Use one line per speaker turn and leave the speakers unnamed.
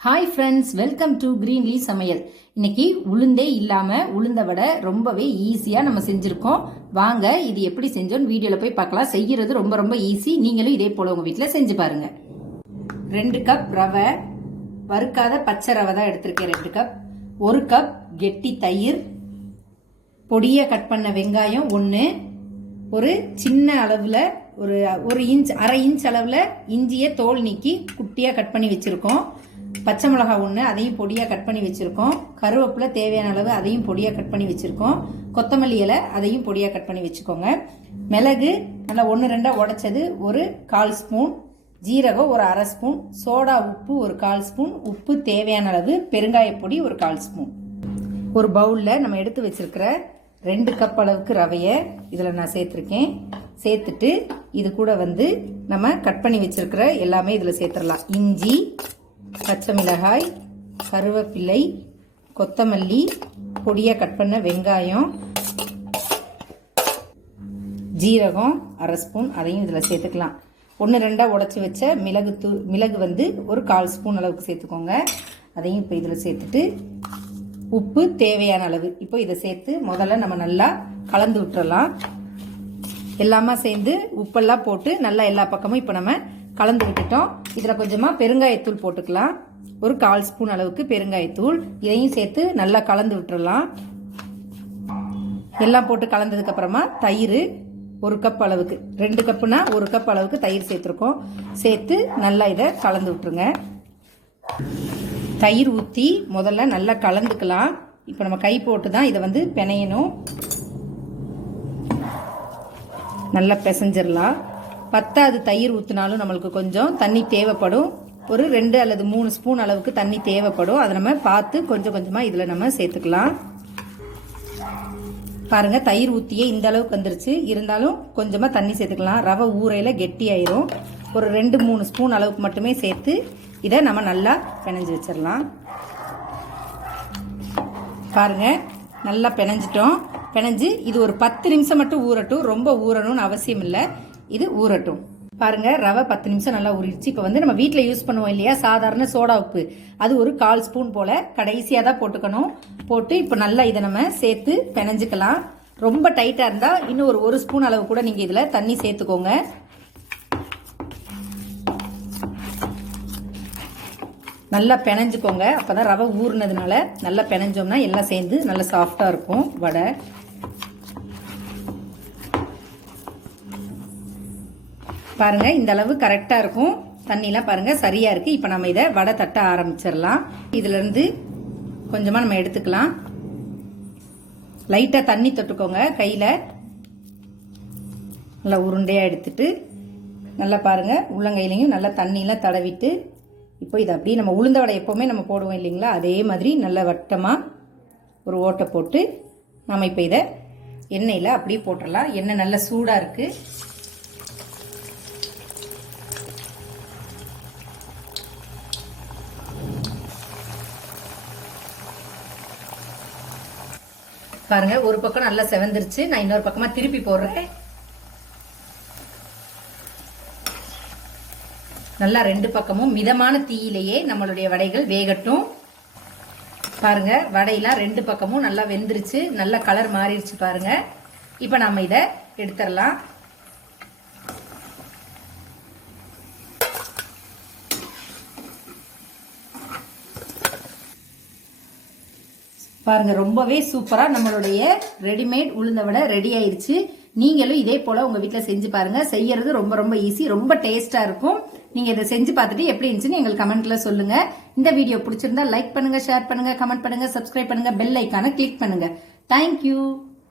Hi friends welcome to Greenly சமையல் இன்னைக்கு உளுந்தே இல்லாமல் உளுந்த வடை ரொம்பவே ஈஸியாக நம்ம செஞ்சுருக்கோம். வாங்க இது எப்படி செஞ்சோன்னு வீடியோவில் போய் பார்க்கலாம். செய்கிறது ரொம்ப ரொம்ப ஈஸி நீங்களும் இதே போல் உங்கள் வீட்டில் செஞ்சு பாருங்கள் ரெண்டு கப் ரவை வறுக்காத பச்சை ரவை தான் எடுத்திருக்கேன் ரெண்டு கப் ஒரு கப் கெட்டி தயிர் பொடியை கட் பண்ண வெங்காயம் ஒன்று ஒரு சின்ன அளவில் ஒரு ஒரு இன்ச் அரை இன்ச் அளவில் இஞ்சியை தோல் நீக்கி குட்டியாக கட் பண்ணி வச்சுருக்கோம். பச்சை மிளகாய் ஒன்று அதையும் பொடியாக கட் பண்ணி வச்சுருக்கோம். கருவேப்பிலை தேவையான அளவு அதையும் பொடியாக கட் பண்ணி வச்சுருக்கோம். கொத்தமல்லி இலை அதையும் பொடியாக கட் பண்ணி வச்சுக்கோங்க. மிளகு நல்லா ஒன்று ரெண்டாக உடைச்சது ஒரு கால் ஸ்பூன். ஜீரகம் ஒரு அரை ஸ்பூன். சோடா உப்பு ஒரு கால் ஸ்பூன். உப்பு தேவையான அளவு பெருங்காயப்பொடி ஒரு கால் ஸ்பூன். ஒரு பவுலில் நம்ம எடுத்து வச்சுருக்கிற ரெண்டு கப் அளவுக்கு ரவையை இதில் நான் சேர்த்துருக்கேன். சேர்த்துட்டு இது கூட வந்து நம்ம கட் பண்ணி வச்சுருக்கிற எல்லாமே இதில் சேர்த்துடலாம். இஞ்சி பச்சை மிளகாய் கருவேப்பிலை கொத்தமல்லி பொடியாக கட் பண்ண வெங்காயம் ஜீரகம் அரை ஸ்பூன் அதையும் இதில் சேர்த்துக்கலாம். ஒன்று ரெண்டாக உடச்சி வச்ச மிளகு தூ மிளகு வந்து ஒரு கால் ஸ்பூன் அளவுக்கு சேர்த்துக்கோங்க. அதையும் இப்போ இதில் சேர்த்துட்டு உப்பு தேவையான அளவு. இப்போ இதை சேர்த்து முதல்ல நம்ம நல்லா கலந்து விட்டுறலாம். எல்லாமே சேர்ந்து உப்பெல்லாம் போட்டு நல்லா எல்லா பக்கமும் இப்போ நம்ம கலந்து விட்டுட்டோம் இதில் கொஞ்சமாக பெருங்காயத்தூள் போட்டுக்கலாம். ஒரு கால் ஸ்பூன் அளவுக்கு பெருங்காயத்தூள். இதையும் சேர்த்து நல்லா கலந்து விட்டுறலாம். எல்லாம் போட்டு கலந்ததுக்கப்புறமா தயிர் ஒரு கப் அளவுக்கு ரெண்டு கப்புனா ஒரு கப் அளவுக்கு தயிர் சேர்த்துருக்கோம். சேர்த்து நல்லா இதை கலந்து விட்டுருங்க. தயிர் ஊற்றி முதல்ல நல்லா கலந்துக்கலாம். இப்போ நம்ம கை போட்டு தான் இதை வந்து பிணையணும். நல்லா பிசைஞ்சிடலாம் பத்தாது தயிர் ஊற்றினாலும் நம்மளுக்கு கொஞ்சம் தண்ணி தேவைப்படும். ஒரு ரெண்டு அல்லது மூணு ஸ்பூன் அளவுக்கு தண்ணி தேவைப்படும். அதை நம்ம பார்த்து கொஞ்சம் கொஞ்சமாக இதில் நம்ம சேர்த்துக்கலாம். பாருங்கள் தயிர் ஊற்றியே இந்த அளவுக்கு வந்துருச்சு. இருந்தாலும் கொஞ்சமாக தண்ணி சேர்த்துக்கலாம். ரவை ஊறையில் கெட்டியாயிரும். ஒரு ரெண்டு மூணு ஸ்பூன் அளவுக்கு மட்டுமே சேர்த்து இதை நம்ம நல்லா பிணைஞ்சு வச்சிடலாம். பாருங்கள் நல்லா பிணைஞ்சிட்டோம். பிணைஞ்சு இது ஒரு பத்து நிமிஷம் மட்டும் ஊறட்டும். ரொம்ப ஊறணும்னு அவசியம் இல்லை. இது ஊறட்டும். பாருங்க ரவை பத்து நிமிஷம் நல்லா ஊறிடுச்சு. இப்போ வந்து நம்ம வீட்டில் யூஸ் பண்ணுவோம் இல்லையா? சாதாரண சோடா உப்பு. அது ஒரு கால் ஸ்பூன் போல கடைசியாக தான் போட்டுக்கணும். போட்டு இப்போ நல்லா இதை நம்ம சேர்த்து பிணைஞ்சிக்கலாம். ரொம்ப டைட்டாக இருந்தால் இன்னும் ஒரு ஒரு ஸ்பூன் அளவு கூட நீங்கள் இதில் தண்ணி சேர்த்துக்கோங்க. நல்லா பிணைஞ்சுக்கோங்க. அப்போ தான் ரவை ஊறினதுனால நல்லா பிணைஞ்சோம்னா எல்லாம் சேர்ந்து நல்லா சாஃப்டாக இருக்கும் வடை. பாருங்கள் இந்த அளவு கரெக்டாக இருக்கும். தண்ணிலாம் பாருங்கள் சரியாக இருக்குது இப்போ நம்ம இதை வடை தட்ட ஆரம்பிச்சிடலாம். இதுல கொஞ்சமாக நம்ம எடுத்துக்கலாம். லைட்டாக தண்ணி தொட்டுக்கோங்க கையில். நல்லா உருண்டையாக எடுத்துட்டு நல்லா பாருங்கள் உள்ளங்கையிலையும் நல்லா தண்ணியெலாம் தடவிட்டு இப்போ இதை அப்படியே நம்ம உளுந்த வடை எப்போவுமே நம்ம போடுவோம் இல்லைங்களா? அதே மாதிரி நல்ல வட்டமாக ஒரு ஓட்டை போட்டு நம்ம இப்போ இதை எண்ணெயில் அப்படியே போட்டுடலாம். எண்ணெய் நல்லா சூடாக இருக்குது பாருங்க ஒரு பக்கம் நல்லா செவந்துருச்சு. நான் இன்னொரு பக்கமா திருப்பி போடுறேன். நல்லா ரெண்டு பக்கமும் மிதமான தீயிலேயே நம்மளுடைய வடைகள் வேகட்டும். பாருங்க வடையெல்லாம் ரெண்டு பக்கமும் நல்லா வெந்துருச்சு. நல்லா கலர் மாறிடுச்சு பாருங்க. இப்போ நம்ம இதை எடுத்துடலாம். பாருங்க ரொம்பவே சூப்பரா நம்மளுடைய ரெடிமேட் உளுந்த வடை ரெடி ஆயிருச்சு. நீங்களும் இதே போல உங்க வீட்டில் செஞ்சு பாருங்க. செய்யறது ரொம்ப ரொம்ப ஈஸி ரொம்ப டேஸ்டா இருக்கும். நீங்க இதை செஞ்சு பார்த்துட்டு எப்படி இருந்துச்சுன்னு எங்களுக்கு கமெண்ட்ல சொல்லுங்க. இந்த வீடியோ பிடிச்சிருந்தா லைக் பண்ணுங்க ஷேர் பண்ணுங்க கமெண்ட் பண்ணுங்க சப்ஸ்கிரைப் பண்ணுங்க பெல் ஐக்கான கிளிக் பண்ணுங்க. தேங்க்யூ